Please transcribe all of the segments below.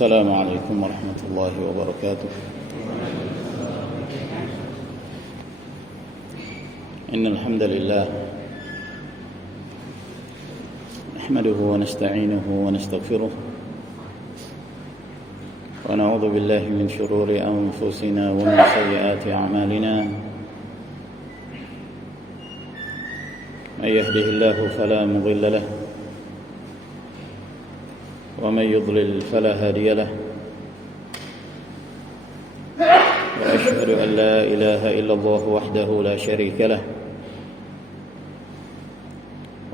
السلام عليكم ورحمة الله وبركاته. إن الحمد لله نحمده ونستعينه ونستغفره ونعوذ بالله من شرور أنفسنا ومن سيئات أعمالنا. من يهده الله فلا مضل له ومن يضلل فلا هادي له، وأشهد أن لا إله إلا الله وحده لا شريك له،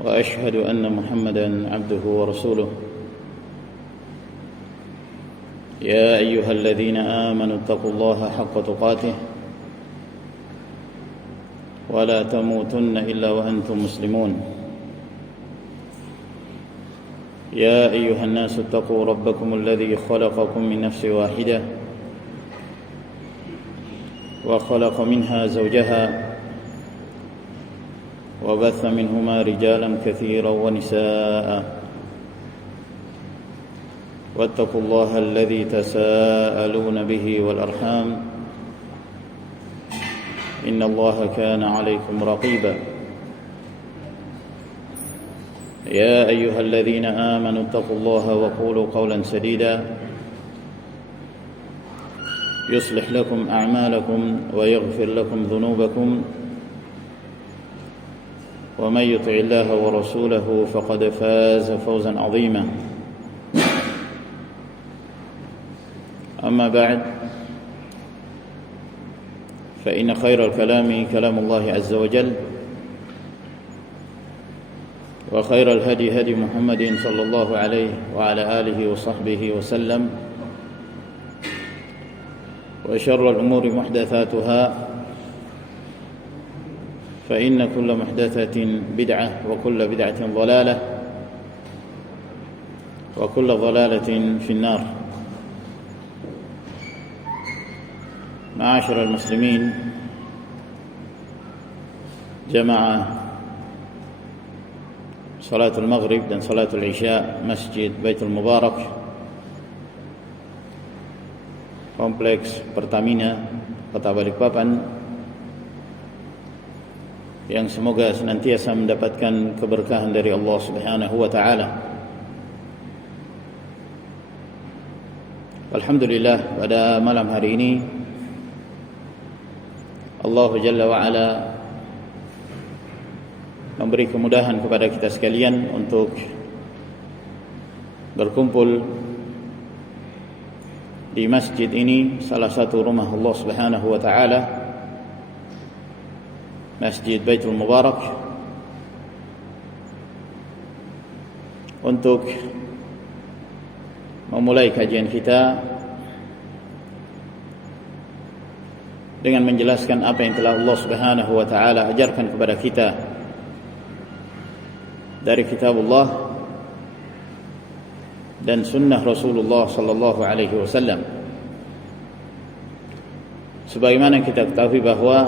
وأشهد أن محمدا عبده ورسوله. يا أيها الذين آمنوا اتقوا الله حق تقاته ولا تموتن إلا وأنتم مسلمون. يا أيها الناس اتقوا ربكم الذي خلقكم من نفس واحدة وخلق منها زوجها وبث منهما رجالا كثيرا ونساء، واتقوا الله الذي تساءلون به والأرحام إن الله كان عليكم رقيبا. يا أيها الذين آمنوا اتقوا الله وقولوا قولا سديدا يصلح لكم أعمالكم ويغفر لكم ذنوبكم، ومن يطع الله ورسوله فقد فاز فوزا عظيما. أما بعد، فإن خير الكلام كلام الله عز وجل، وخير الهدي هدي محمد صلى الله عليه وعلى آله وصحبه وسلم، وشر الأمور محدثاتها، فإن كل محدثة بدعة وكل بدعة ضلالة وكل ضلالة في النار. معاشر المسلمين، jamaah salatul maghrib dan salatul isya Masjid Baitul Mubarak, Kompleks Pertamina, Kota Balikpapan, yang semoga senantiasa mendapatkan keberkahan dari Allah Subhanahu wa taala. Alhamdulillah, pada malam hari ini Allah Jalla wa Ala memberi kemudahan kepada kita sekalian untuk berkumpul di masjid ini, salah satu rumah Allah Subhanahu wa taala, Masjid Baitul Mubarak, untuk memulai kajian kita dengan menjelaskan apa yang telah Allah Subhanahu wa taala ajarkan kepada kita dari kitabullah dan sunnah Rasulullah sallallahu alaihi wasallam. Sebagaimana kita ketahui bahwa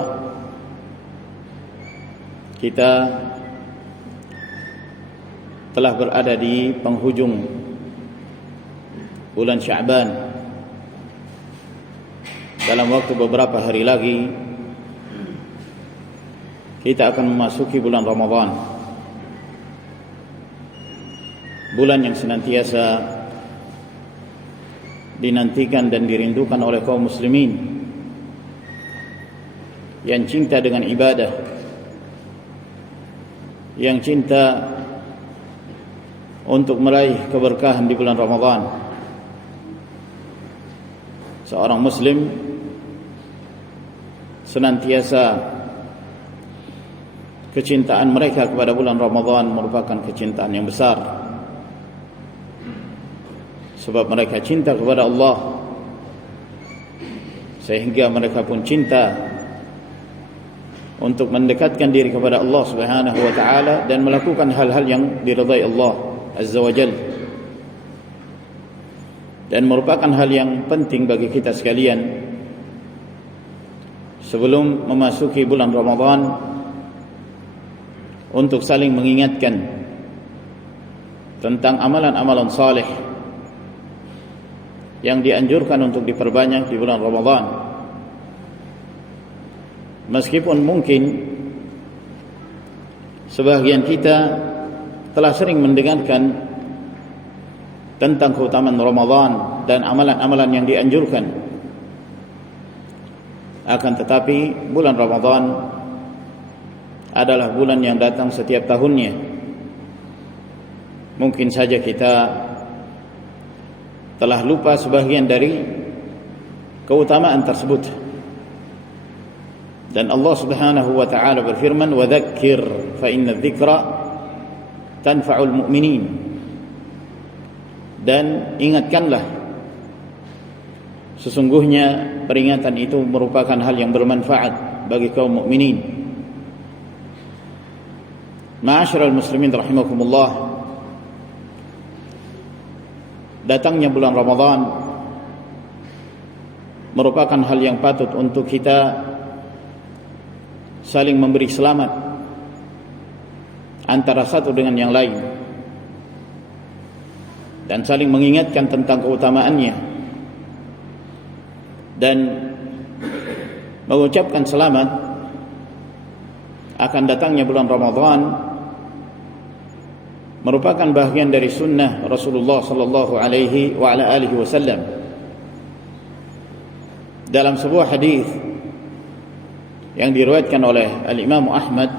kita telah berada di penghujung bulan Sya'ban. Dalam waktu beberapa hari lagi kita akan memasuki bulan Ramadan, bulan yang senantiasa dinantikan dan dirindukan oleh kaum muslimin yang cinta dengan ibadah, yang cinta untuk meraih keberkahan di bulan Ramadan. Seorang muslim senantiasa kecintaan mereka kepada bulan Ramadan merupakan kecintaan yang besar, sebab mereka cinta kepada Allah, sehingga mereka pun cinta untuk mendekatkan diri kepada Allah Subhanahu wa taala dan melakukan hal-hal yang diridai Allah Azza wa Jalla. Dan merupakan hal yang penting bagi kita sekalian sebelum memasuki bulan Ramadan untuk saling mengingatkan tentang amalan-amalan saleh yang dianjurkan untuk diperbanyak di bulan Ramadan. Meskipun mungkin sebagian kita telah sering mendengarkan tentang keutamaan Ramadan dan amalan-amalan yang dianjurkan, akan tetapi bulan Ramadan adalah bulan yang datang setiap tahunnya. Mungkin saja kita telah lupa sebagian dari keutamaan tersebut. Dan Allah Subhanahu wa taala berfirman, "Wa dzakir fa inna dzikra tanfa'ul mu'minin." Dan ingatkanlah, sesungguhnya peringatan itu merupakan hal yang bermanfaat bagi kaum mukminin. Ma'asyiral muslimin rahimakumullah, datangnya bulan Ramadan merupakan hal yang patut untuk kita saling memberi selamat antara satu dengan yang lain, dan saling mengingatkan tentang keutamaannya, dan mengucapkan selamat akan datangnya bulan Ramadan merupakan bahagian dari sunnah Rasulullah sallallahu alaihi wa ala alihi wasallam. Dalam sebuah hadis yang diriwayatkan oleh Al-Imam Ahmad,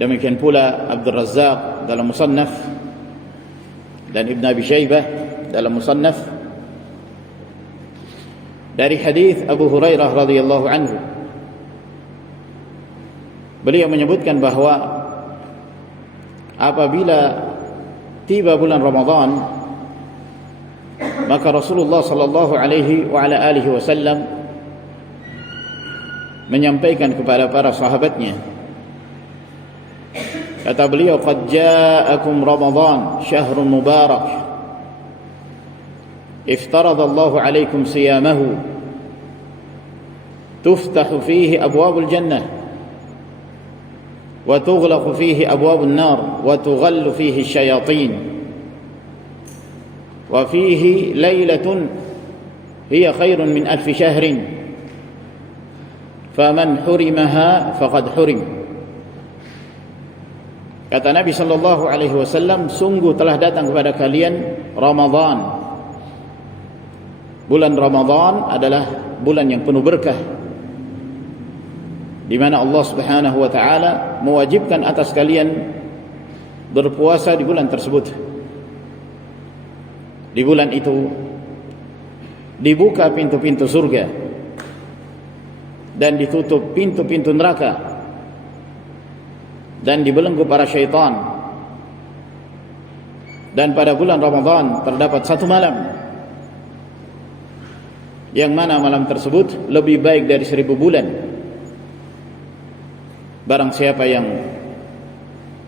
demikian pula Abdul Razzaq dalam Musannaf dan Ibn Abi Syaibah dalam Musannaf, dari hadis Abu Hurairah radhiyallahu anhu, beliau menyebutkan bahwa apabila tiba bulan Ramadan, maka Rasulullah sallallahu alaihi wa ala alihi wasallam menyampaikan kepada para sahabatnya, kata beliau, "Qad ja'akum Ramadan syahrun mubarak, iftarada Allah alaikum siyamahu, tuftahu fihi abwabul jannah, wa tughlaqu fihi abwabun nar, wa tughallu fihi syayatin, wa fihi laylatun hiya khairun min alfi syahrin, faman hurimaha faqad hurim." Kata Nabi sallallahu alaihi wasallam, sungguh telah datang kepada kalian Ramadan. Bulan Ramadan adalah bulan yang penuh berkah, di mana Allah Subhanahu wa taala mewajibkan atas kalian berpuasa di bulan tersebut. Di bulan itu dibuka pintu-pintu surga dan ditutup pintu-pintu neraka, dan dibelenggu para syaitan. Dan pada bulan Ramadan terdapat satu malam, yang mana malam tersebut lebih baik dari 1000 bulan. Barang siapa yang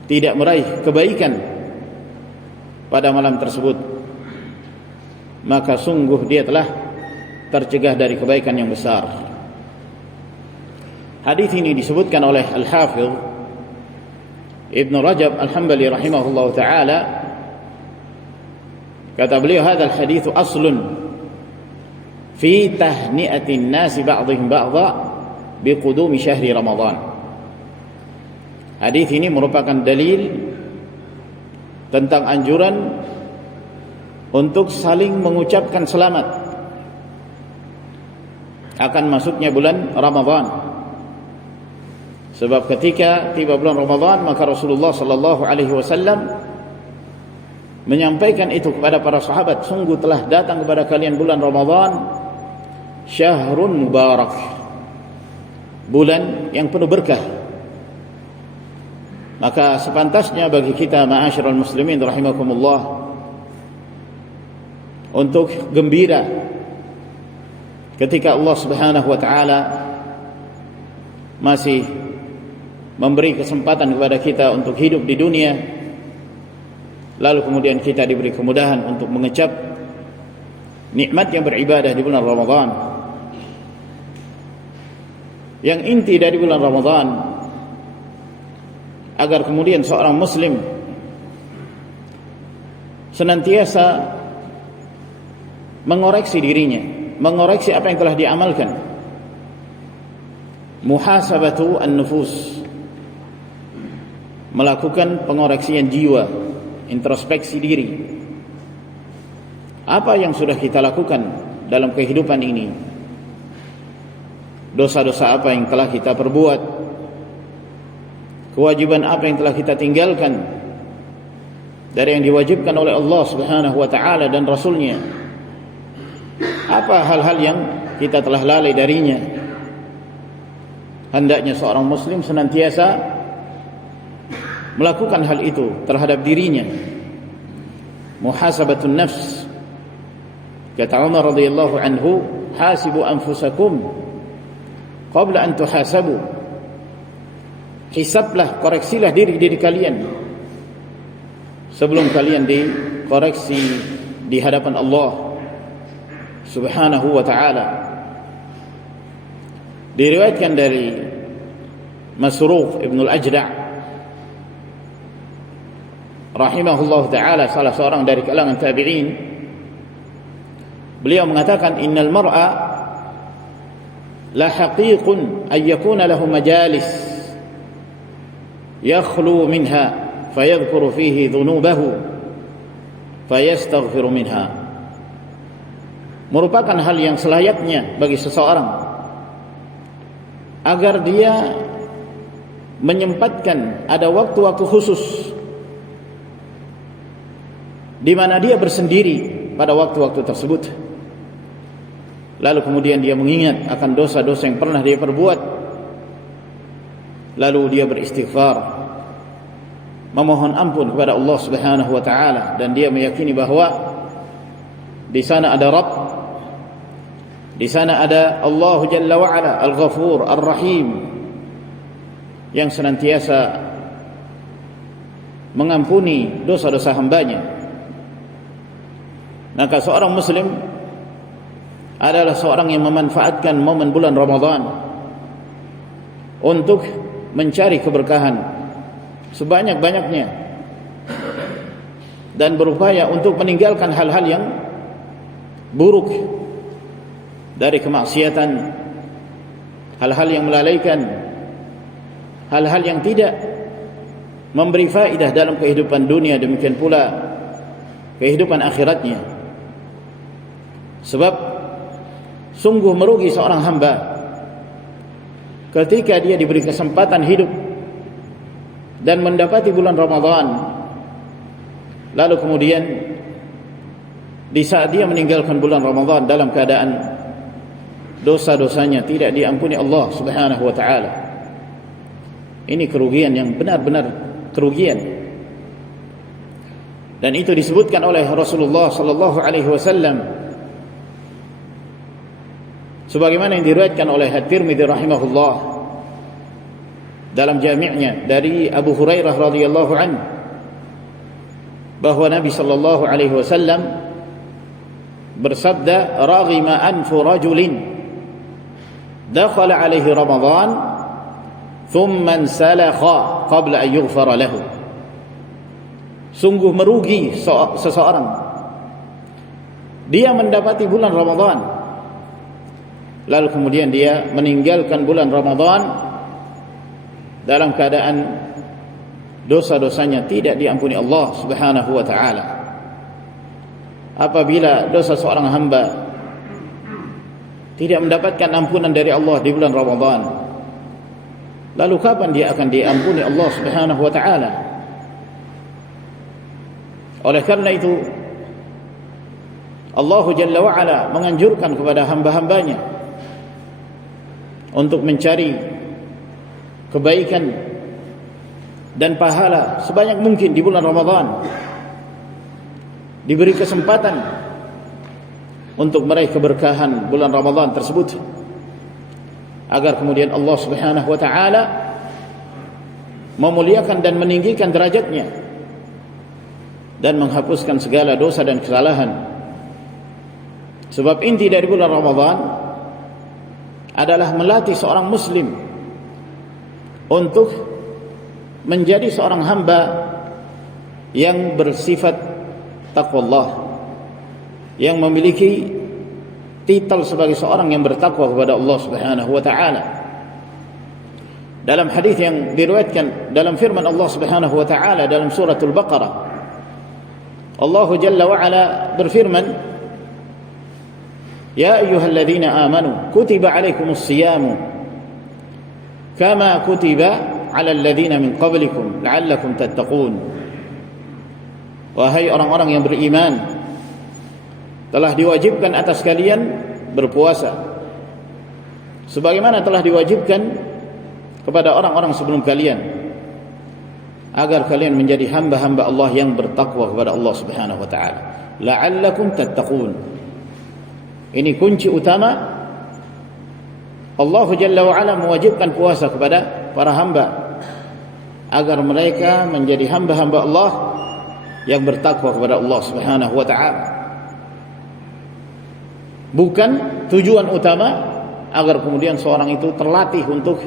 tidak meraih kebaikan pada malam tersebut, maka sungguh dia telah tercegah dari kebaikan yang besar. Hadis ini disebutkan oleh Al-Hafidh Ibn Rajab Al-Hambali rahimahullah ta'ala. Kata beliau, "Hadzal haditsu aslun fi tahni'atin nasi ba'dihim ba'dha biqudumi syahri Ramadan." Hadis ini merupakan dalil tentang anjuran untuk saling mengucapkan selamat akan masuknya bulan Ramadan. Sebab ketika tiba bulan Ramadan, maka Rasulullah sallallahu alaihi wasallam menyampaikan itu kepada para sahabat, sungguh telah datang kepada kalian bulan Ramadan, syahrun mubarak, bulan yang penuh berkah. Maka sepantasnya bagi kita, ma'asyiral muslimin rahimakumullah, untuk gembira ketika Allah Subhanahu wa taala masih memberi kesempatan kepada kita untuk hidup di dunia, lalu kemudian kita diberi kemudahan untuk mengecap nikmat yang beribadah di bulan Ramadan. Yang inti dari bulan Ramadan, agar kemudian seorang muslim senantiasa mengoreksi dirinya, mengoreksi apa yang telah diamalkan. Muhasabatu an-nufus, melakukan pengoreksian jiwa, introspeksi diri. Apa yang sudah kita lakukan dalam kehidupan ini? Dosa-dosa apa yang telah kita perbuat? Kewajiban apa yang telah kita tinggalkan dari yang diwajibkan oleh Allah Subhanahu wa taala dan Rasulnya? Apa hal-hal yang kita telah lalai darinya? Hendaknya seorang muslim senantiasa melakukan hal itu terhadap dirinya. Muhasabatun nafs. Kata Umar radhiyallahu anhu, hasibu anfusakum qabla an tuhasabu. Hisablah, koreksilah diri kalian sebelum kalian dikoreksi di hadapan Allah Subhanahu wa ta'ala. Diriwayatkan dari Masruq Ibn al-Ajda' rahimahullah ta'ala, salah seorang dari kalangan tabi'in. Beliau mengatakan, innal mar'a la haqiqun an yakuna lahu majalis yakhlu minha fayadhkuru fihi dhunubahu fayastaghfiru minha. Merupakan hal yang selayaknya bagi seseorang agar dia menyempatkan ada waktu-waktu khusus di mana dia bersendiri pada waktu-waktu tersebut, lalu kemudian dia mengingat akan dosa-dosa yang pernah dia perbuat, lalu dia beristighfar, memohon ampun kepada Allah Subhanahu wa taala, dan dia meyakini bahwa di sana ada Rabb, di sana ada Allah Jalla wa Ala, Al-Ghafur, Ar-Rahim, yang senantiasa mengampuni dosa-dosa hambanya. Maka seorang muslim adalah seorang yang memanfaatkan momen bulan Ramadan untuk mencari keberkahan sebanyak-banyaknya dan berupaya untuk meninggalkan hal-hal yang buruk dari kemaksiatan, hal-hal yang melalaikan, hal-hal yang tidak memberi faedah dalam kehidupan dunia, demikian pula kehidupan akhiratnya. Sebab sungguh merugi seorang hamba ketika dia diberi kesempatan hidup dan mendapati bulan Ramadan, lalu kemudian di saat dia meninggalkan bulan Ramadan dalam keadaan dosa-dosanya tidak diampuni Allah Subhanahu wa taala. Ini kerugian yang benar-benar kerugian. Dan itu disebutkan oleh Rasulullah sallallahu alaihi wasallam sebagaimana yang diriwayatkan oleh At-Tirmidzi rahimahullah dalam jami'nya dari Abu Hurairah radhiyallahu anhu, bahwa Nabi sallallahu alaihi wasallam bersabda, raghima anfu rajulin dakhala alaihi Ramadan thumma salakha qabla an yughfara lahu. Sungguh merugi seseorang, dia mendapati bulan Ramadan lalu kemudian dia meninggalkan bulan Ramadan dalam keadaan dosa-dosanya tidak diampuni Allah Subhanahu wa taala. Apabila dosa seorang hamba tidak mendapatkan ampunan dari Allah di bulan Ramadan, lalu kapan dia akan diampuni Allah Subhanahu wa taala? Oleh karena itu Allah Jalla wa Ala menganjurkan kepada hamba-hambanya untuk mencari kebaikan dan pahala sebanyak mungkin di bulan Ramadan, diberi kesempatan untuk meraih keberkahan bulan Ramadan tersebut, agar kemudian Allah Subhanahu wa taala memuliakan dan meninggikan derajatnya dan menghapuskan segala dosa dan kesalahan. Sebab inti dari bulan Ramadan adalah melatih seorang muslim untuk menjadi seorang hamba yang bersifat taqwallah, yang memiliki titel sebagai seorang yang bertakwa kepada Allah Subhanahu wa taala. Dalam hadis yang diriwayatkan dalam firman Allah Subhanahu wa taala dalam surah Al-Baqarah, Allah Jalla wa Ala berfirman, "Ya ayyuhalladzina amanu kutiba alaikumus siyamu kama kutiba 'alal ladzina min qablikum la'allakum tattaqun." Wahai orang-orang yang beriman, telah diwajibkan atas kalian berpuasa sebagaimana telah diwajibkan kepada orang-orang sebelum kalian, agar kalian menjadi hamba-hamba Allah yang bertakwa kepada Allah Subhanahu wa taala. La'allakum tattaqun. Ini kunci utama. Allah Jalla wa Ala mewajibkan puasa kepada para hamba agar mereka menjadi hamba-hamba Allah yang bertakwa kepada Allah Subhanahu wa taala. Bukan tujuan utama agar kemudian seorang itu terlatih untuk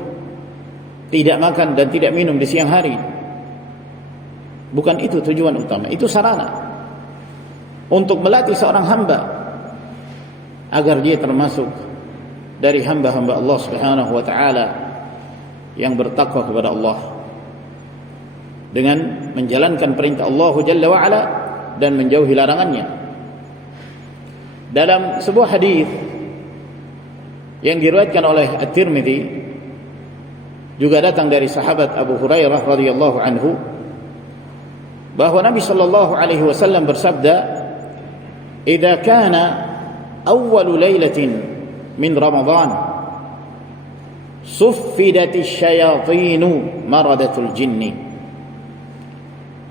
tidak makan dan tidak minum di siang hari. Bukan itu tujuan utama. Itu sarana untuk melatih seorang hamba agar dia termasuk dari hamba-hamba Allah Subhanahu wa taala yang bertakwa kepada Allah dengan menjalankan perintah Allah Jalla wa Ala dan menjauhi larangannya. Dalam sebuah hadis yang diriwayatkan oleh At-Tirmidzi, juga datang dari sahabat Abu Hurairah radhiyallahu anhu, bahwa Nabi sallallahu alaihi wasallam bersabda, "Idza kana awwalu lailatin min Ramadan suffidatis syayatinu maradatul jinni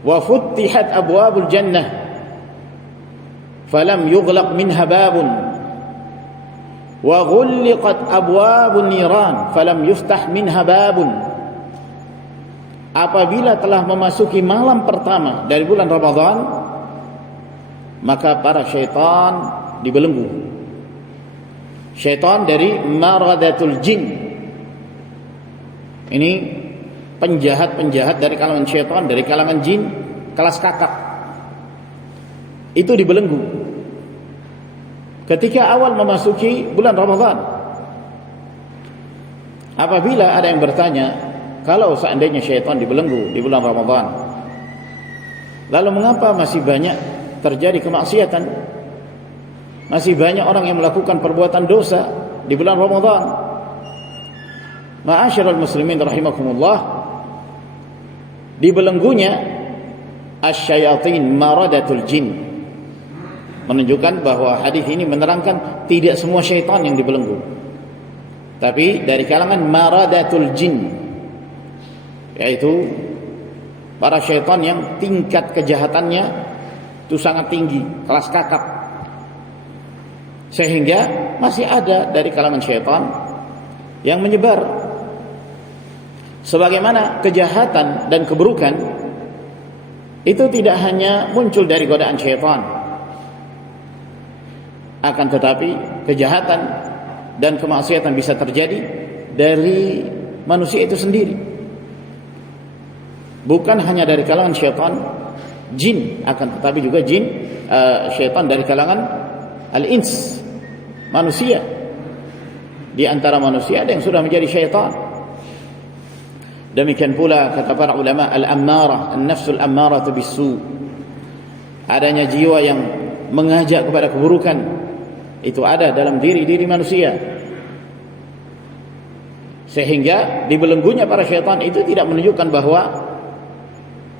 wa futtihat abwabul jannah falam yughlaq minha babun wa ghulliqat abwabun niran falam yuftah minha babun." Apabila telah memasuki malam pertama dari bulan Ramadan, maka para syaitan dibelenggu. Syaitan dari maradatul jin. Ini penjahat-penjahat dari kalangan syaitan, dari kalangan jin kelas kakap. Itu dibelenggu ketika awal memasuki bulan Ramadan. Apabila ada yang bertanya, kalau seandainya syaitan dibelenggu di bulan Ramadan, lalu mengapa masih banyak terjadi kemaksiatan? Masih banyak orang yang melakukan perbuatan dosa di bulan Ramadan. Ma'asyiral muslimin rahimakumullah, dibelenggunya asyayatin maradatul jin, menunjukkan bahwa hadis ini menerangkan tidak semua syaitan yang dibelenggu, tapi dari kalangan maradatul jin, yaitu para syaitan yang tingkat kejahatannya itu sangat tinggi, kelas kakap, sehingga masih ada dari kalangan syaitan yang menyebar. Sebagaimana kejahatan dan keburukan itu tidak hanya muncul dari godaan syaitan, akan tetapi kejahatan dan kemaksiatan bisa terjadi dari manusia itu sendiri. Bukan hanya dari kalangan syaitan jin, akan tetapi juga syaitan dari kalangan al-ins, manusia. Di antara manusia ada yang sudah menjadi syaitan. Demikian pula kata para ulama, al-ammarah, an-nafsul ammarah bis-su, adanya jiwa yang mengajak kepada keburukan, itu ada dalam diri manusia. Sehingga dibelenggunya para syaitan itu tidak menunjukkan bahwa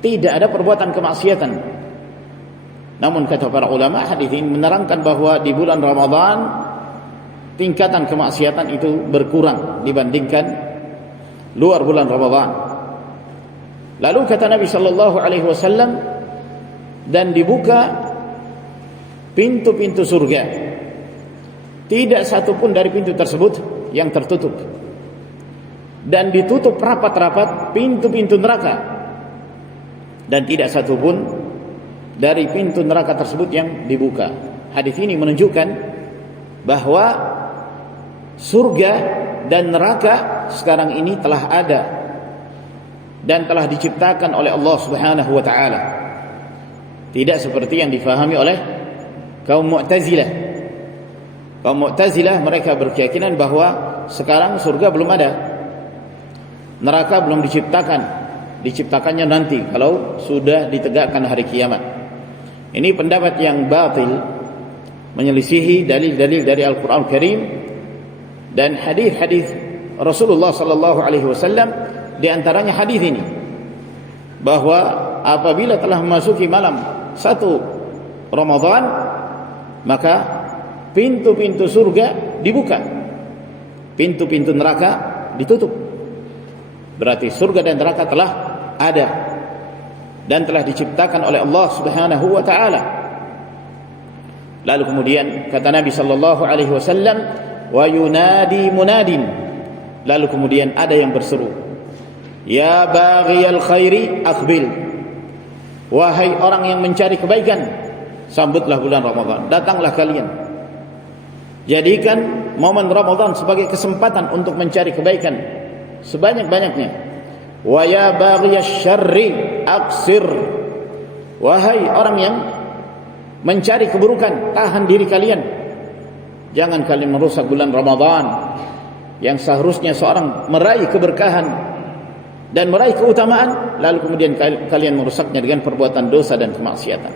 tidak ada perbuatan kemaksiatan. Namun kata para ulama, hadis ini menerangkan bahwa di bulan Ramadan tingkatan kemaksiatan itu berkurang dibandingkan luar bulan Ramadan. Lalu kata Nabi sallallahu alaihi wasallam, dan dibuka pintu-pintu surga, tidak satu pun dari pintu tersebut yang tertutup, dan ditutup rapat-rapat pintu-pintu neraka, dan tidak satu pun dari pintu neraka tersebut yang dibuka. Hadis ini menunjukkan bahwa surga dan neraka sekarang ini telah ada dan telah diciptakan oleh Allah Subhanahu wa taala. Tidak seperti yang difahami oleh kaum Mu'tazilah. Kaum Mu'tazilah mereka berkeyakinan bahwa sekarang surga belum ada, neraka belum diciptakannya nanti kalau sudah ditegakkan hari kiamat. Ini pendapat yang batil, menyelisihi dalil-dalil dari Al-Quran Karim dan hadis-hadis Rasulullah sallallahu alaihi wasallam. Di antaranya hadis ini, bahwa apabila telah memasuki malam 1 Ramadan, maka pintu-pintu surga dibuka, pintu-pintu neraka ditutup. Berarti surga dan neraka telah ada dan telah diciptakan oleh Allah Subhanahu wa taala. Lalu kemudian kata Nabi sallallahu alaihi wasallam, wa yunadi munadin, lalu kemudian ada yang berseru, ya baghiyal khairi aqbil, wahai orang yang mencari kebaikan, sambutlah bulan Ramadan, datanglah kalian. Jadikan momen Ramadan sebagai kesempatan untuk mencari kebaikan sebanyak-banyaknya. Wa ya baghiyasy syarri aqsir, wahai orang yang mencari keburukan, tahan diri kalian, jangan kalian merusak bulan Ramadan yang seharusnya seorang meraih keberkahan dan meraih keutamaan, lalu kemudian kalian merusaknya dengan perbuatan dosa dan kemaksiatan.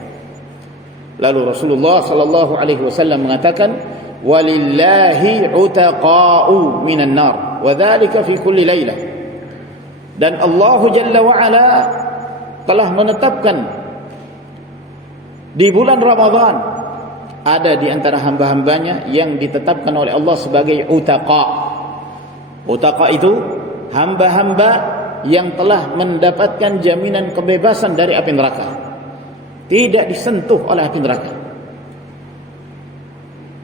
Lalu Rasulullah sallallahu alaihi wasallam mengatakan, walillahi utaqa'u minan nar wa dzalika fi kulli lailah, dan Allah Jalla wa Ala telah menetapkan di bulan Ramadan ada di antara hamba-hambanya yang ditetapkan oleh Allah sebagai utaqa. Utaqa itu hamba-hamba yang telah mendapatkan jaminan kebebasan dari api neraka, tidak disentuh oleh api neraka.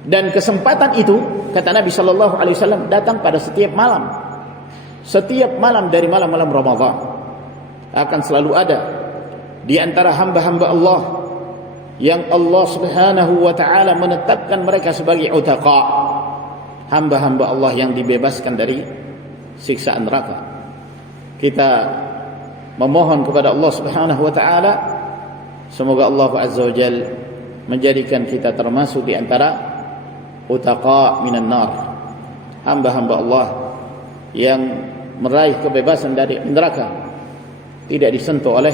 Dan kesempatan itu, kata Nabi sallallahu alaihi wasallam, datang pada setiap malam. Setiap malam dari malam-malam Ramadan akan selalu ada di antara hamba-hamba Allah yang Allah Subhanahu wa taala menetapkan mereka sebagai utaqa, hamba-hamba Allah yang dibebaskan dari siksaan neraka. Kita memohon kepada Allah Subhanahu wa taala, semoga Allah Azza wa Jalla menjadikan kita termasuk di antara utaqa minan nar, hamba-hamba Allah yang meraih kebebasan dari neraka, tidak disentuh oleh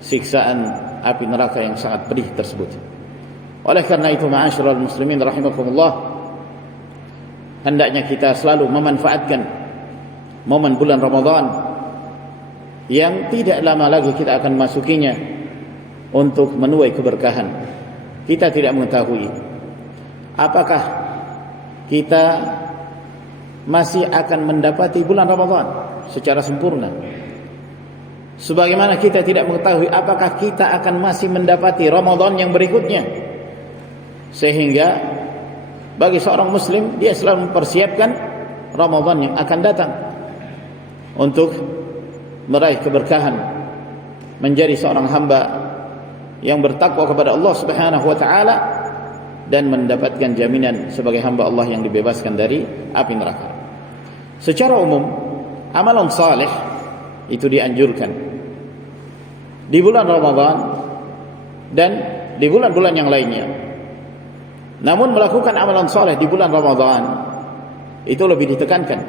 siksaan api neraka yang sangat pedih tersebut. Oleh karena itu, ma'asyiral muslimin rahimakumullah, hendaknya kita selalu memanfaatkan momen bulan Ramadan yang tidak lama lagi kita akan masukinya untuk menuai keberkahan. Kita tidak mengetahui apakah kita masih akan mendapati bulan Ramadan secara sempurna, sebagaimana kita tidak mengetahui apakah kita akan masih mendapati Ramadan yang berikutnya. Sehingga bagi seorang muslim, dia selalu mempersiapkan Ramadan yang akan datang untuk meraih keberkahan, menjadi seorang hamba yang bertakwa kepada Allah Subhanahu wa taala dan mendapatkan jaminan sebagai hamba Allah yang dibebaskan dari api neraka. Secara umum, amalan saleh itu dianjurkan di bulan Ramadan dan di bulan-bulan yang lainnya. Namun melakukan amalan saleh di bulan Ramadan itu lebih ditekankan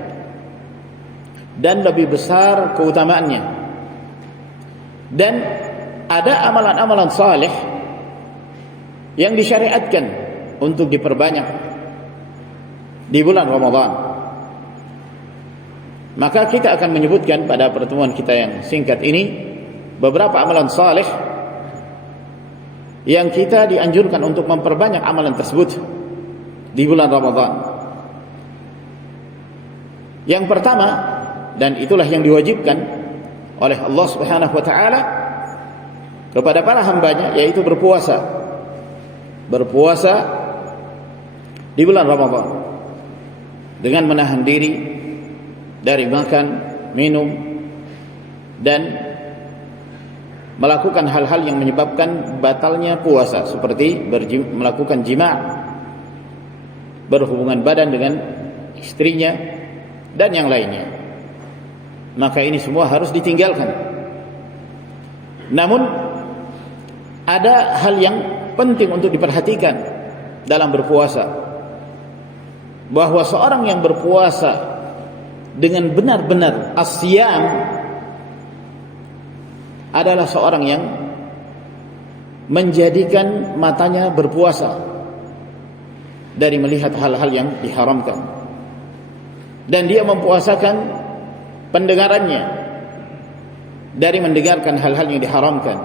dan lebih besar keutamaannya. Dan ada amalan-amalan saleh yang disyariatkan untuk diperbanyak di bulan Ramadan. Maka kita akan menyebutkan pada pertemuan kita yang singkat ini beberapa amalan saleh yang kita dianjurkan untuk memperbanyak amalan tersebut di bulan Ramadan. Yang pertama, dan itulah yang diwajibkan oleh Allah Subhanahu wa taala kepada para hambanya, yaitu berpuasa. Berpuasa di bulan Ramadan dengan menahan diri dari makan, minum, dan melakukan hal-hal yang menyebabkan batalnya puasa, seperti melakukan jima', berhubungan badan dengan istrinya, dan yang lainnya. Maka ini semua harus ditinggalkan. Namun ada hal yang penting untuk diperhatikan dalam berpuasa, bahwa seorang yang berpuasa dengan benar-benar as-siyam adalah seorang yang menjadikan matanya berpuasa dari melihat hal-hal yang diharamkan, dan dia mempuasakan pendengarannya dari mendengarkan hal-hal yang diharamkan,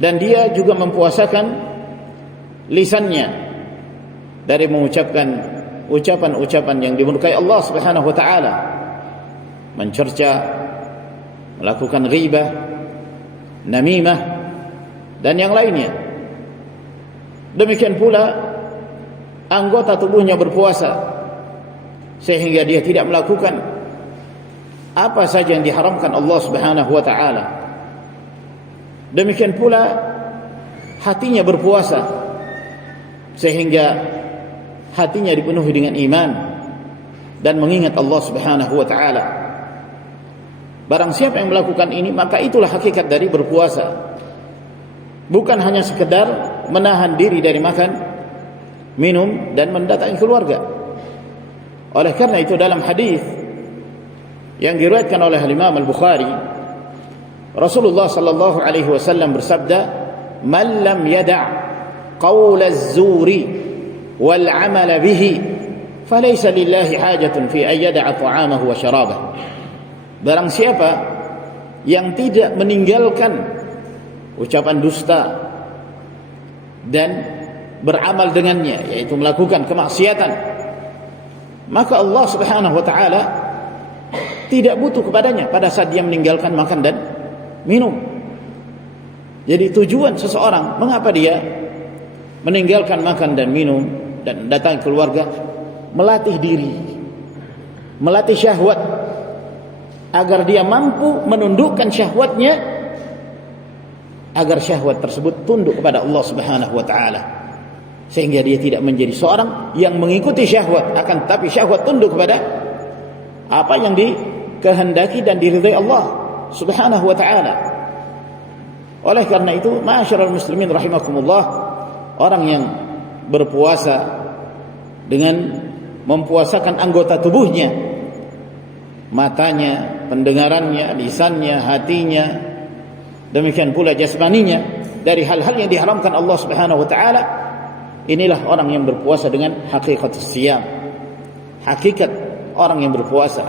dan dia juga mempuasakan lisannya dari mengucapkan ucapan-ucapan yang dimurkai Allah Subhanahu wa taala, mencerca, melakukan ghibah, namimah, dan yang lainnya. Demikian pula anggota tubuhnya berpuasa sehingga dia tidak melakukan apa saja yang diharamkan Allah Subhanahu wa taala. Demikian pula hatinya berpuasa sehingga hatinya dipenuhi dengan iman dan mengingat Allah Subhanahu wa taala. Barang siapa yang melakukan ini, maka itulah hakikat dari berpuasa. Bukan hanya sekedar menahan diri dari makan, minum, dan mendatangi keluarga. Oleh karena itu dalam hadis yang diriwayatkan oleh Imam Al-Bukhari, Rasulullah sallallahu alaihi wasallam bersabda, "Man lam yada' qaul az-zuri wal 'amala bihi, falaysa lillahi hajatun fi an yada'a ta'amahu wa syarabahu." Barang siapa yang tidak meninggalkan ucapan dusta dan beramal dengannya, yaitu melakukan kemaksiatan, maka Allah Subhanahu wa taala tidak butuh kepadanya pada saat dia meninggalkan makan dan minum. Jadi tujuan seseorang mengapa dia meninggalkan makan dan minum dan datang keluarga, melatih diri, melatih syahwat agar dia mampu menundukkan syahwatnya, agar syahwat tersebut tunduk kepada Allah Subhanahu wa taala, sehingga dia tidak menjadi seorang yang mengikuti syahwat, akan tetapi syahwat tunduk kepada apa yang dikehendaki dan diridai Allah Subhanahu wa taala. Oleh karena itu, ma'asyiral muslimin rahimakumullah, orang yang berpuasa dengan mempuasakan anggota tubuhnya, matanya, pendengarannya, lisannya, hatinya, demikian pula jasmaninya, dari hal-hal yang diharamkan Allah Subhanahu wa taala, inilah orang yang berpuasa dengan hakikatus siyam, hakikat orang yang berpuasa.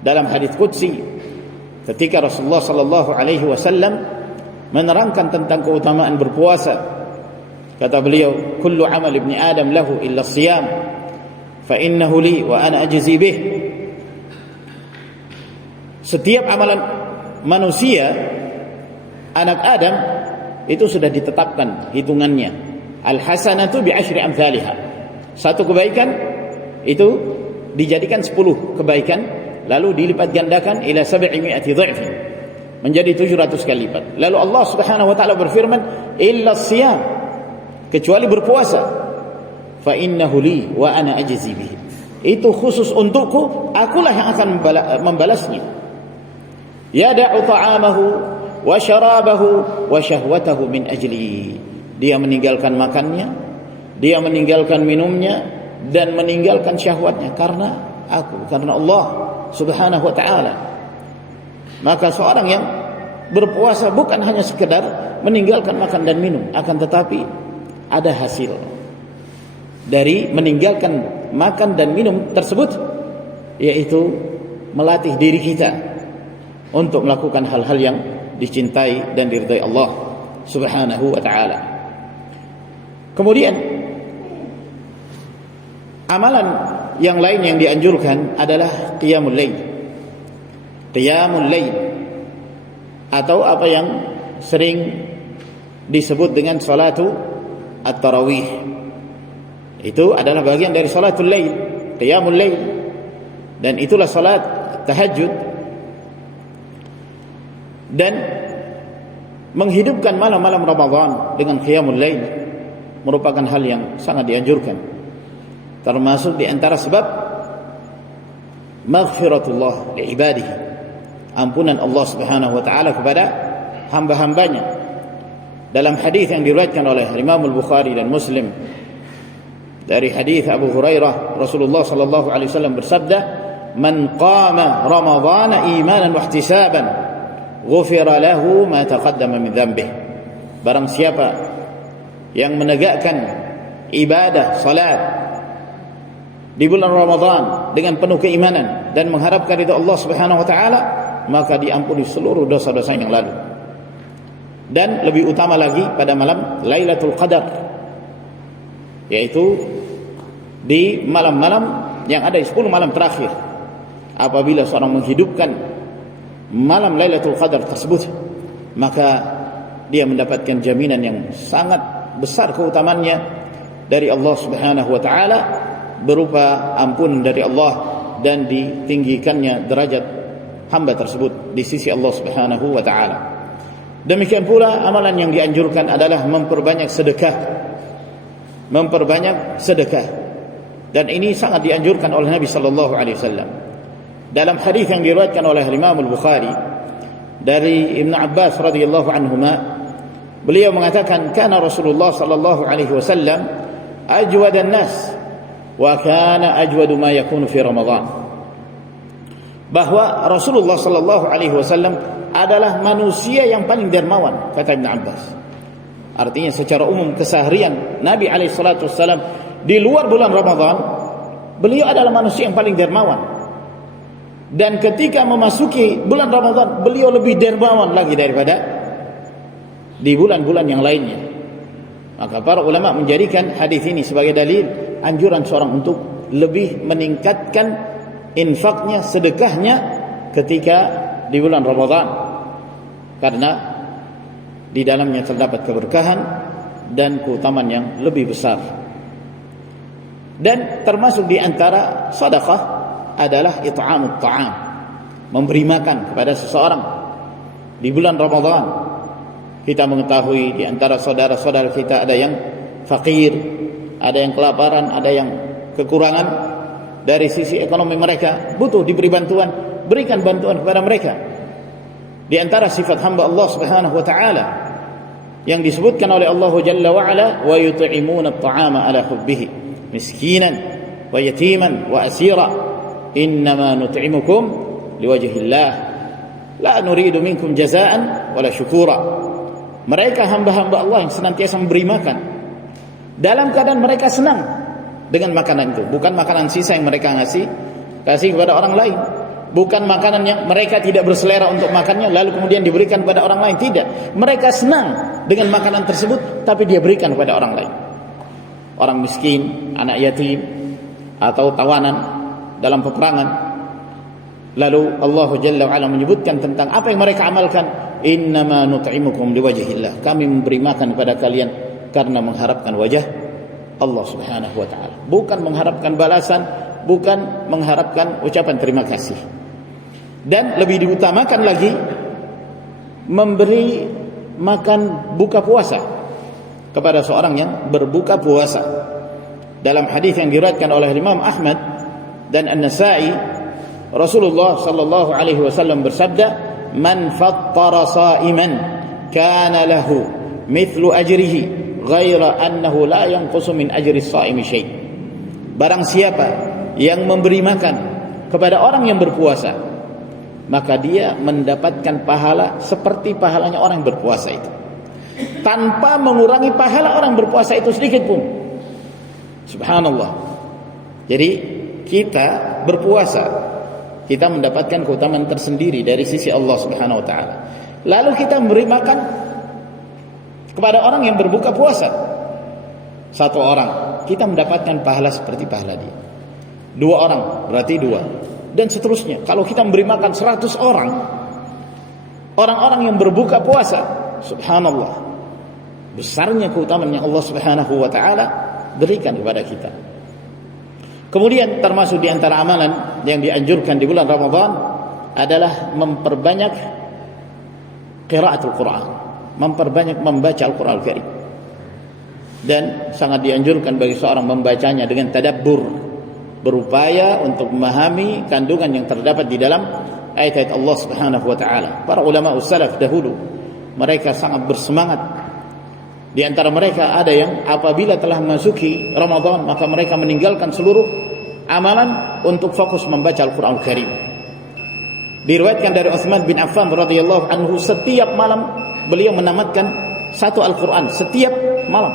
Dalam hadis qudsi, ketika Rasulullah sallallahu alaihi wasallam menerangkan tentang keutamaan berpuasa, kata beliau, "Kullu amal ibni Adam lahu illa siyam, fa innahu li wa ana ajzi bih." Setiap amalan manusia, anak Adam, itu sudah ditetapkan hitungannya. Al-hasanatu bi'asyri amthaliha. Satu kebaikan itu dijadikan 10 kebaikan, lalu dilipat gandakan ila 700 dha'fin, menjadi 700 kali lipat. Lalu Allah Subhanahu wa taala berfirman, "Illa siyam," kecuali berpuasa, "Fa innahu li wa ana ajzi bihi." Itu khusus untukku, akulah yang akan membalasnya. Yada'u ta'amahu wa syarabahu wa syahwatahu min ajli. Dia meninggalkan makannya, dia meninggalkan minumnya, dan meninggalkan syahwatnya karena aku, karena Allah Subhanahu wa ta'ala. Maka seorang yang berpuasa bukan hanya sekedar meninggalkan makan dan minum, akan tetapi ada hasil dari meninggalkan makan dan minum tersebut, yaitu melatih diri kita untuk melakukan hal-hal yang dicintai dan diridai Allah Subhanahu wa ta'ala. Kemudian amalan yang lain yang dianjurkan adalah qiyamul lail. Qiyamul lail, atau apa yang sering disebut dengan salatu at-tarawih, itu adalah bagian dari salatul lail, qiyamul lail, dan itulah salat tahajud. Dan menghidupkan malam-malam Ramadan dengan qiyamul lail merupakan hal yang sangat dianjurkan, termasuk di antara sebab maghfiratullah li'ibadihi, ampunan Allah Subhanahu wa ta'ala kepada hamba-hambanya. Dalam hadis yang diriwayatkan oleh Imam Al-Bukhari dan Muslim dari hadis Abu Hurairah, Rasulullah sallallahu alaihi wasallam bersabda, "Man qama Ramadhana imanan wa ihtisaban, ghufira lahu ma taqaddama min dhanbihi." Barang siapa yang menegakkan ibadah salat di bulan Ramadan dengan penuh keimanan dan mengharapkan ridha Allah Subhanahu wa taala, maka diampuni seluruh dosa-dosa yang lalu. Dan lebih utama lagi pada malam Lailatul Qadar, yaitu di malam-malam yang ada di 10 malam terakhir. Apabila seorang menghidupkan malam Lailatul Qadar tersebut, maka dia mendapatkan jaminan yang sangat besar keutamaannya dari Allah Subhanahu wa taala, berupa ampunan dari Allah dan ditinggikannya derajat hamba tersebut di sisi Allah Subhanahu wa taala. Demikian pula amalan yang dianjurkan adalah memperbanyak sedekah. Memperbanyak sedekah. Dan ini sangat dianjurkan oleh Nabi sallallahu alaihi wasallam. Dalam hadis yang diriwayatkan oleh Imam Al-Bukhari dari Ibn Abbas radhiyallahu anhuma, beliau mengatakan, "Kana Rasulullah sallallahu alaihi wasallam ajwadan nas wa kana ajwadu ma yakunu fi Ramadan." Bahwa Rasulullah sallallahu alaihi wasallam adalah manusia yang paling dermawan, kata Ibn Abbas. Artinya secara umum keseharian Nabi alaihi salatu wasallam di luar bulan Ramadan, beliau adalah manusia yang paling dermawan. Dan ketika memasuki bulan Ramadan, beliau lebih dermawan lagi daripada di bulan-bulan yang lainnya. Maka para ulama menjadikan hadis ini sebagai dalil anjuran seorang untuk lebih meningkatkan infaknya, sedekahnya ketika di bulan Ramadan, karena di dalamnya terdapat keberkahan dan keutamaan yang lebih besar. Dan termasuk di antara sedekah adalah it'amut ta'am, memberi makan kepada seseorang di bulan Ramadan. Kita mengetahui di antara saudara-saudara kita ada yang fakir, ada yang kelaparan, ada yang kekurangan dari sisi ekonomi, mereka butuh diberi bantuan, berikan bantuan kepada mereka. Di antara sifat hamba Allah Subhanahu wa taala yang disebutkan oleh Allah Jalla wa Ala, wa yut'imuna at-ta'ama ala hubbihi miskinan wa yatiman wa asira innama nut'imukum liwajhillah la nuridu minkum jazaan wala syukura. Mereka hamba-hamba Allah yang senantiasa memberi makan dalam keadaan mereka senang dengan makanan itu, bukan makanan sisa yang mereka kasih kepada orang lain, bukan makanan yang mereka tidak berselera untuk makannya lalu kemudian diberikan kepada orang lain. Tidak, mereka senang dengan makanan tersebut tapi dia berikan kepada orang lain, orang miskin, anak yatim, atau tawanan dalam peperangan. Lalu Allah Jalla wa Ala menyebutkan tentang apa yang mereka amalkan, innama nut'imukum liwajhillah, kami memberi makan kepada kalian karena mengharapkan wajah Allah Subhanahu wa taala, bukan mengharapkan balasan, bukan mengharapkan ucapan terima kasih. Dan lebih diutamakan lagi memberi makan buka puasa kepada seorang yang berbuka puasa. Dalam hadis yang diriwayatkan oleh Imam Ahmad dan An-Nasa'i, Rasulullah sallallahu alaihi wasallam bersabda, "Man fattara sha'iman kana lahu mithlu ajrihi ghaira annahu la yanqusu min ajri as-sha'imi syai'." Barang siapa yang memberi makan kepada orang yang berpuasa, maka dia mendapatkan pahala seperti pahalanya orang yang berpuasa itu, tanpa mengurangi pahala orang berpuasa itu sedikit pun. Subhanallah. Jadi kita berpuasa, kita mendapatkan keutamaan tersendiri dari sisi Allah Subhanahu wa taala. Lalu kita memberi makan kepada orang yang berbuka puasa, satu orang, kita mendapatkan pahala seperti pahala dia. 2 orang berarti 2, dan seterusnya. Kalau kita memberi makan 100 orang, orang-orang yang berbuka puasa, subhanallah, besarnya keutamaan yang Allah Subhanahu wa taala berikan kepada kita. Kemudian termasuk di antara amalan yang dianjurkan di bulan Ramadan adalah memperbanyak qiraatul Quran, memperbanyak membaca Al-Quran Al-Karim. Dan sangat dianjurkan bagi seorang membacanya dengan tadabbur, berupaya untuk memahami kandungan yang terdapat di dalam ayat-ayat Allah Subhanahu wa taala. Para ulama salaf dahulu, mereka sangat bersemangat Di antara mereka ada yang apabila telah memasuki Ramadan maka mereka meninggalkan seluruh amalan untuk fokus membaca Al-Quran Al-Karim. Diriwayatkan dari Utsman bin Affan radhiyallahu anhu, setiap malam beliau menamatkan satu Al-Quran setiap malam.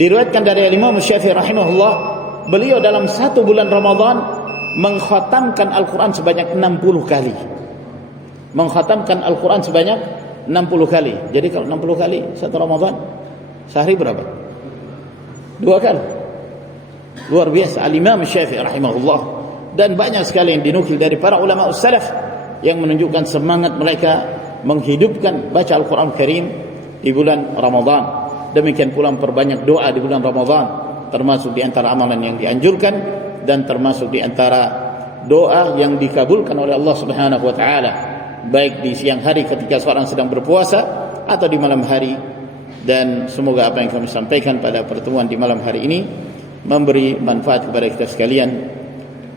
Diriwayatkan dari Imam Syafi'i rahimahullah, beliau dalam satu bulan Ramadan mengkhatamkan Al-Quran sebanyak 60 kali. Mengkhatamkan Al-Quran sebanyak 60 kali. Jadi kalau 60 kali satu Ramadan, sehari berapa? 2 kali. Luar biasa. Al-Imam Syafi'i rahimahullah. Dan banyak sekali yang dinukil dari para ulama salaf yang menunjukkan semangat mereka menghidupkan baca Al-Quran Karim di bulan Ramadan. Demikian pula perbanyak doa di bulan Ramadan, termasuk di antara amalan yang dianjurkan dan termasuk di antara doa yang dikabulkan oleh Allah Subhanahu wa taala, baik di siang hari ketika seorang sedang berpuasa atau di malam hari. Dan semoga apa yang kami sampaikan pada pertemuan di malam hari ini memberi manfaat kepada kita sekalian.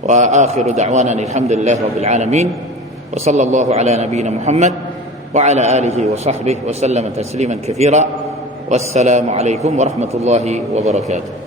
Wa akhiru da'wana alhamdulillahi rabbil alamin wa sallallahu ala nabiyyina Muhammad wa ala alihi wa sahbihi wa sallama tasliman katsira. Wassalamu alaikum warahmatullahi wabarakatuh.